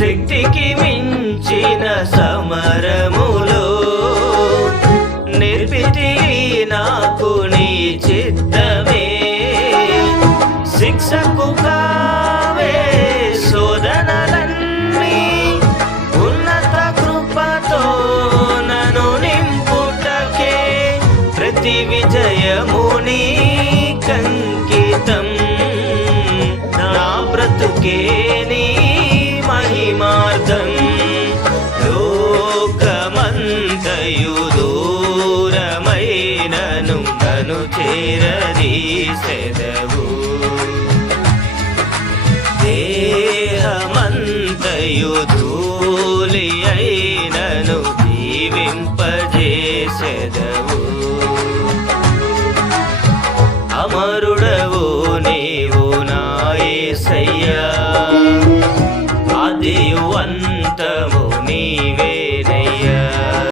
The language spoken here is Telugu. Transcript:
శక్తికి మించిన సమరములో నిర్మితి నాకు నీ చిత్తమే. శిక్షకు కావే శోధనలన్నీ ఉన్నత కృపతో నన్ను నింపుటకే. ప్రతి విజయము నీకంకితం, నా బ్రతుకే నీ మహిమార్థం. లోకమంతయు దూరమైనను నన్ను చేరదీసెదవు. దేహమంతయు ధూళి అయినను జీవింపజేసెదవు. అమరుడవు నీవు నా యేసయ్యా, ఆదియు అంతము